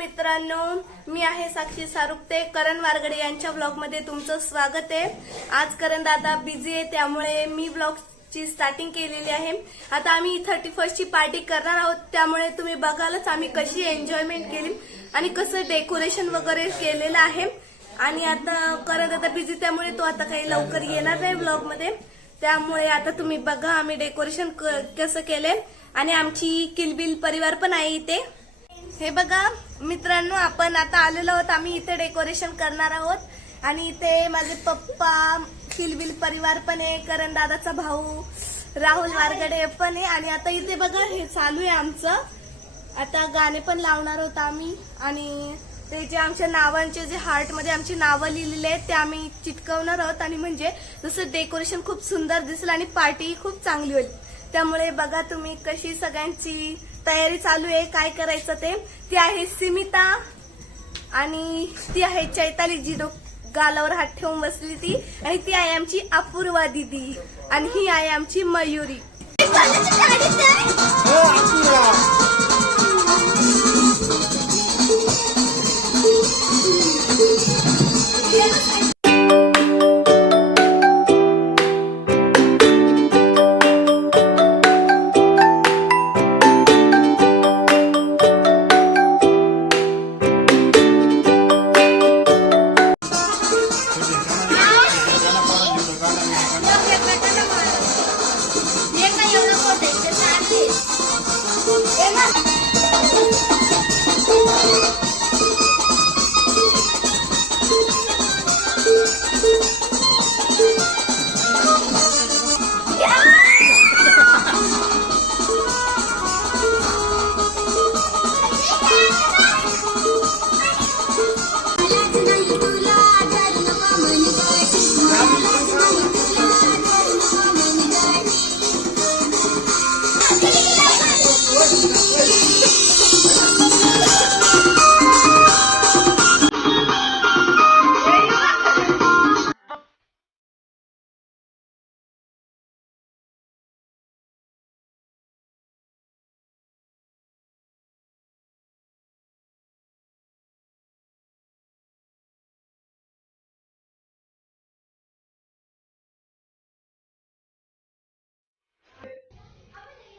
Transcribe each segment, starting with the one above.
मित्रांनो, मी आहे साक्षी सारुक्ते. करण वारगडे यांच्या ब्लॉग मध्ये तुमचं स्वागत आहे. आज करण दादा बिझी आहे, त्यामुळे मी ब्लॉगची स्टार्टिंग केलेली आहे. आता आम्ही 31st ची पार्टी करणार आहोत, त्यामुळे तुम्ही बघालच आम्ही कशी एन्जॉयमेंट केली आणि कसं डेकोरेशन वगैरे केलेलं आहे. आणि आता करण दादा बिझी, त्यामुळे तो आता काही लवकर येणार नाही ब्लॉग मध्ये. त्यामुळे आता तुम्ही बघा आम्ही डेकोरेशन कसं केलंय. आणि आमची किलबिल परिवार पण आहे इथे. हे बघा मित्रांनो, आपण आता आलेलो आहोत. आम्ही इथे डेकोरेशन करणार आहोत. आणि इथे माझे पप्पा, किलबिल परिवार पण आहे, करण दादाचा भाऊ राहुल वारगडे पण आहे. आणि आता इथे बघा हे चालू आहे आमचं. आता गाणे पण लावणार आहोत आम्ही. आणि ते जे आमच्या नावांचे जे हार्ट मध्ये आमची नावं लिहिलेली आहेत ते आम्ही चिटकवणार आहोत. आणि म्हणजे जसं डेकोरेशन खूप सुंदर दिसेल आणि पार्टी खूप चांगली होईल. त्यामुळे बघा तुम्ही कशी सगळ्यांची तयारी चालू आहे, काय करायचं ते. ती आहे स्मिता आणि ती आहे चैताली, जी गालावर हात ठेवून बसली ती. आणि ती आहे आमची अपूर्वा दीदी. आणि ही आहे आमची मयुरी.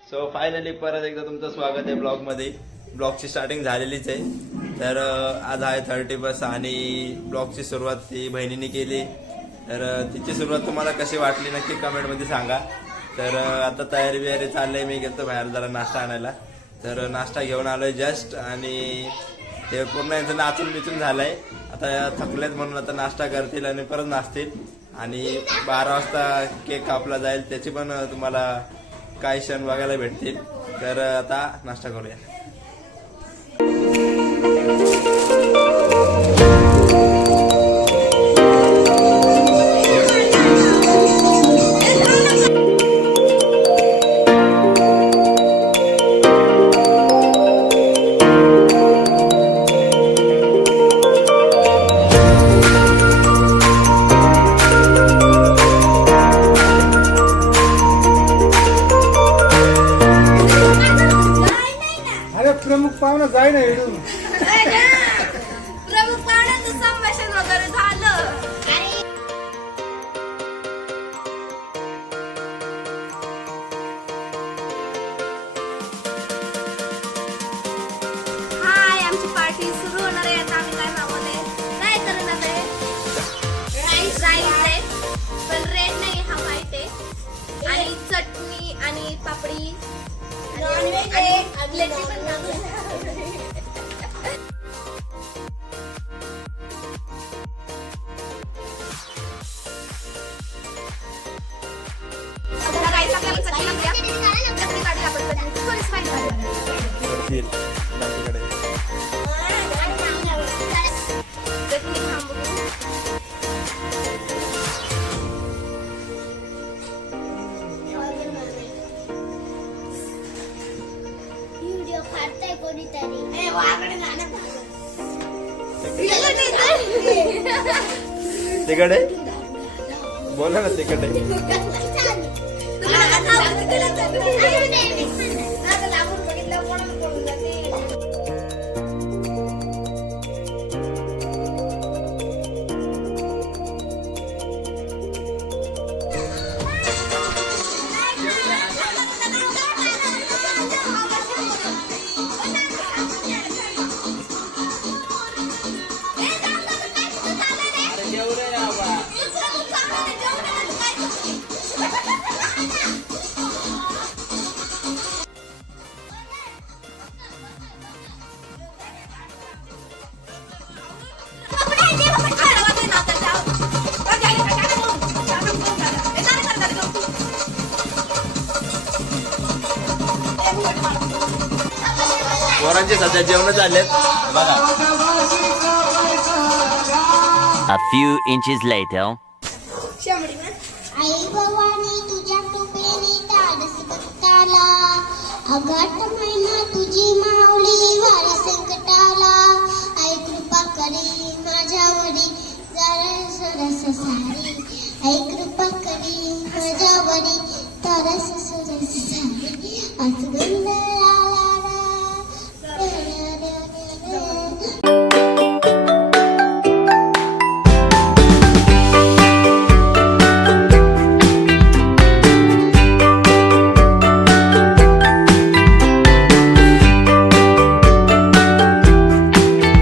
सो फायनली परत एकदा तुमचं स्वागत आहे ब्लॉग मध्ये. ब्लॉगची स्टार्टिंग झालेलीच आहे. तर आज आहे 31 आणि ब्लॉगची सुरुवात ती बहिणीने केली. तर तिची सुरुवात तुम्हाला कशी वाटली नक्की कमेंट मध्ये सांगा. तर आता तयारी बियारी चाललंय. मी गेलतो बाहेर जरा नाश्ता आणायला. तर नाश्ता घेऊन आलोय जस्ट. आणि ते पूर्ण यांचं नाचून बिचून झालंय. आता थकलेत म्हणून आता नाश्ता करतील आणि परत नाचतील. आणि 12 वाजता केक कापला जाईल, त्याची पण तुम्हाला काही क्षण बघायला भेटतील. तर आता नाश्ता करूया. प्रमुख पाहुणा जाय ना इडून. प्रमुख पाहुण्यांचं संभाषण वगैरे झालं. हाय, आमची पार्टी सुरू होणार आहे. आता आम्ही काय मागवले, काय करणार आहे? राईस आहे, पण रेड नाही, हा व्हाईट आहे. आणि चटणी आणि पापडी आणि आगल्याची पण मागवली. तिकडे बोला ना, तिकडे पोरांचे सध्या जेवण झालेत बघा. A few inches later. आई भवानी तुझ्या कृपेने धाडस भक्ताला अगाट महिना तुझी माऊली वार संकटाला आई कृपा करी माझ्यावरी जरा सरस सारी आई कृपा करी माझ्यावरी तरस सरस सारी असगंध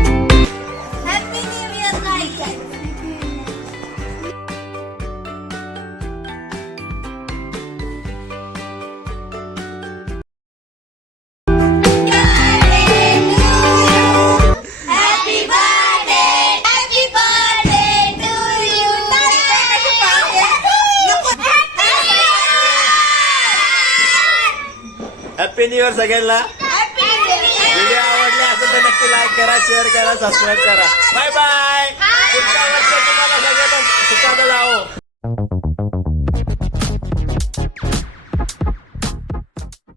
happy new year guys. Happy birthday to you. Happy new year सगळ्यांना. व्हिडिओ आवडले असेल तर नक्की लाईक करा, शेअर करा, सबस्क्राईब करा. Bye bye.